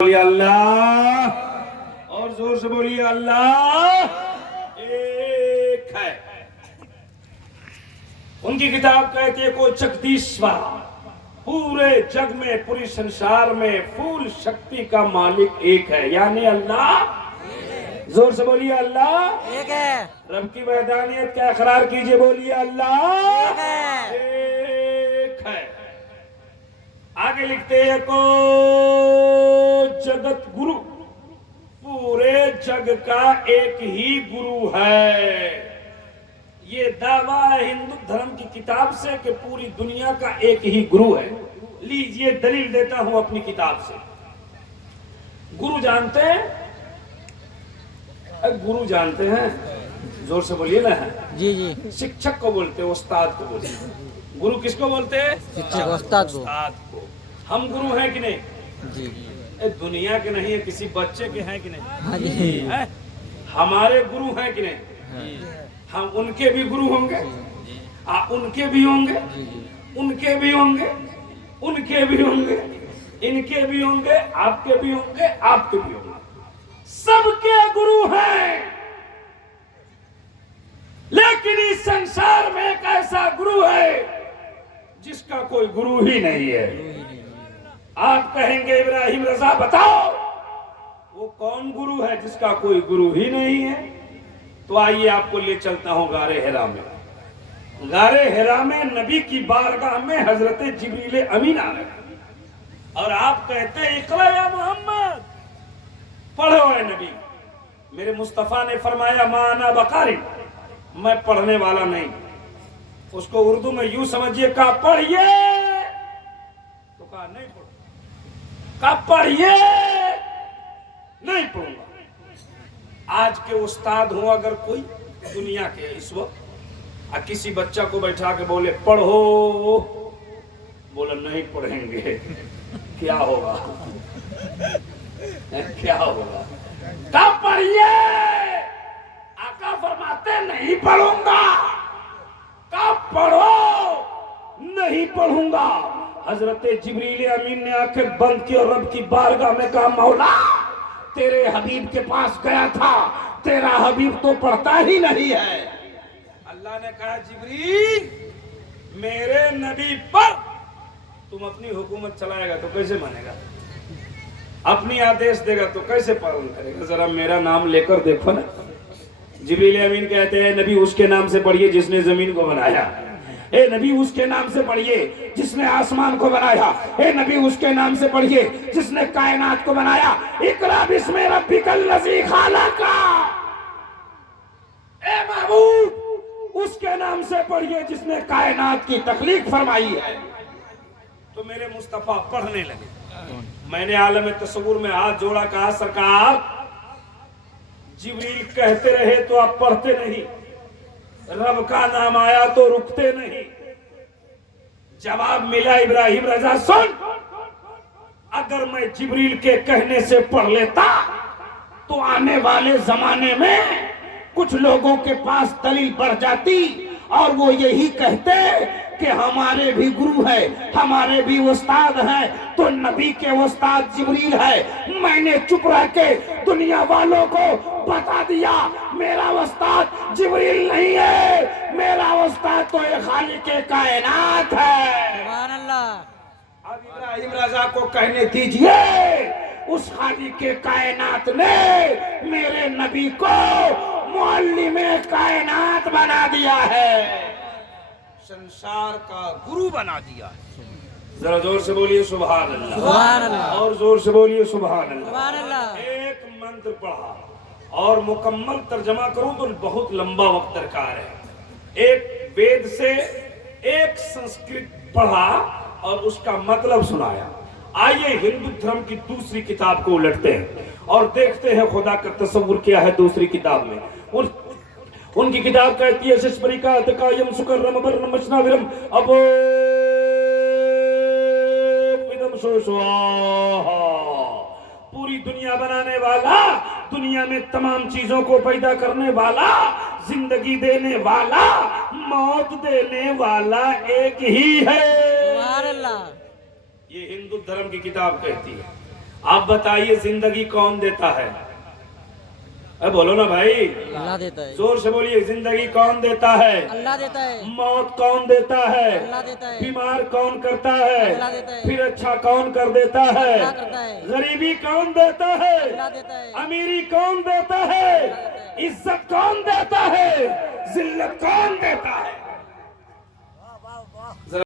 बोलिए अल्लाह और जोर से बोलिए अल्लाह एक है। उनकी किताब कहती है को जगदीश्वर, पूरे जग में पूरी संसार में फूल शक्ति का मालिक एक है, यानी अल्लाह। जोर से बोलिए अल्लाह एक है। रब की वहदानियत का इकरार कीजिए, बोलिए अल्लाह एक है। आगे लिखते हैं को जगत गुरु, पूरे जग का एक ही गुरु है। ये दावा है हिंदू धर्म की किताब से कि पूरी दुनिया का एक ही गुरु है। लीजिए दलील देता हूं अपनी किताब से। गुरु जानते हैं? गुरु जानते हैं? जोर से बोलिए ना। जी जी। शिक्षक को बोलते हैं, उस्ताद को बोलते हैं। गुरु किसको बोलते हैं? शिक्षक उस्ताद को। हम गुरु हैं कि नहीं? जी। दुनिया के नहीं है, किसी बच्चे के हैं कि नहीं? हाँ जी। है? हमारे गुरु हैं कि नहीं? हम उनके भी गुरु होंगे, उनके भी होंगे, उनके भी होंगे, उनके भी होंगे, इनके भी होंगे, आपके भी होंगे, आपके भी होंगे। सबके गुरु हैं। लेकिन इस संसार में एक ऐसा गुरु है जिसका कोई गुरु ही नहीं है। आप कहेंगे इब्राहिम रजा बताओ वो कौन गुरु है जिसका कोई गुरु ही नहीं है? तो आइए आपको ले चलता हूं गारे हिरा में। गारे हिरा में नबी की बारगाह में हजरत जिब्रील अमीन आ रहे और आप कहते हैं इक़रा या मोहम्मद, पढ़ो है नबी। मेरे मुस्तफा ने फरमाया माना बकारी, मैं पढ़ने वाला नहीं। उसको उर्दू में यूं समझिए, कहा पढ़िए, तो कहा नहीं पढ़ो, कहा पढ़िए, नहीं पढ़ूंगा। आज के उस्ताद हो अगर कोई दुनिया के इस वक्त किसी बच्चा को बैठा के बोले पढ़ो, बोला नहीं पढ़ेंगे, क्या होगा? क्या होगा? कब पढ़िए, आका फरमाते नहीं पढ़ूंगा। कब पढ़ो, नहीं पढ़ूंगा। हजरत जिब्रील अमीन ने आंखें बंद की और रब की बारगाह में कहा मौला तेरे हबीब के पास गया था, तेरा हबीब तो पढ़ता ही नहीं है। अल्लाह ने कहा जिब्रील मेरे नबी पर तुम अपनी हुकूमत चलाएगा तो कैसे मानेगा? अपनी आदेश देगा तो कैसे पालन करेगा? जरा मेरा नाम लेकर देखो ना। जिब्रील अमीन कहते हैं नबी उसके नाम से पढ़िए जिसने जमीन को बनाया। ए नबी उसके नाम से पढ़िए जिसने आसमान को बनाया। ए नबी उसके नाम से पढ़िए जिसने कायनात को बनाया। इक़रा बिस्मि रब्बिकल लज़ी खलक़ा। ए महबूब उसके नाम से पढ़िए जिसने कायनात की तख्लीक फरमाई है। तो मेरे मुस्तफा पढ़ने लगे। मैंने आलम तस्वुर में हाथ जोड़ा, कहा सरकार जिब्रील कहते रहे तो आप पढ़ते नहीं, रब का नाम आया तो रुकते नहीं। जवाब मिला इब्राहिम रजा सुन, अगर मैं जिब्रील के कहने से पढ़ लेता तो आने वाले जमाने में कुछ लोगों के पास दलील बढ़ जाती और वो यही कहते कि हमारे भी गुरु है, हमारे भी उस्ताद हैं, तो नबी के उस्ताद जिब्रील है। मैंने चुप रह के दुनिया वालों को बता दिया मेरा उस्ताद जिब्रील नहीं है, मेरा उस्ताद तो एक खालिक के कायनात है। सुभान अल्लाह। अब इब्राहिम रजा को कहने दीजिए उस खालिक के कायनात ने मेरे नबी को मुअल्लिमे कायनात बना दिया है, संसार का गुरु बना दिया। जरा जोर से बोलिए सुभान अल्लाह। सुभान अल्लाह। और जोर से बोलिए सुभान अल्लाह। सुभान अल्लाह। एक मंत्र पढ़ा और मुकम्मल तर्जमा करूं तो बहुत लंबा वक्त दरकार है। एक वेद से एक संस्कृत पढ़ा और उसका मतलब सुनाया। आइए हिंदू धर्म की दूसरी किताब को उलटते हैं और देखते हैं खुदा का तस्वुर क्या है दूसरी किताब में। उनकी किताब कहती है शिस्परिका तकायम सुकरम बरम मशनाविरम अबो विदम स्वाहा। पूरी दुनिया बनाने वाला, दुनिया में तमाम चीजों को पैदा करने वाला, जिंदगी देने वाला, मौत देने वाला एक ही है। सुभान अल्लाह। ये हिंदू धर्म की किताब कहती है। आप बताइए जिंदगी कौन देता है? अरे बोलो ना भाई, अल्लाह देता है। जोर से बोलिए, जिंदगी कौन देता है? अल्लाह देता है। मौत कौन देता है? अल्लाह देता है। बीमार कौन करता है? अल्लाह देता है। फिर अच्छा कौन कर देता है? अल्लाह करता है। गरीबी कौन देता है? अल्लाह देता है। अमीरी कौन देता है? इज्जत कौन देता है? जिल्लत कौन देता है?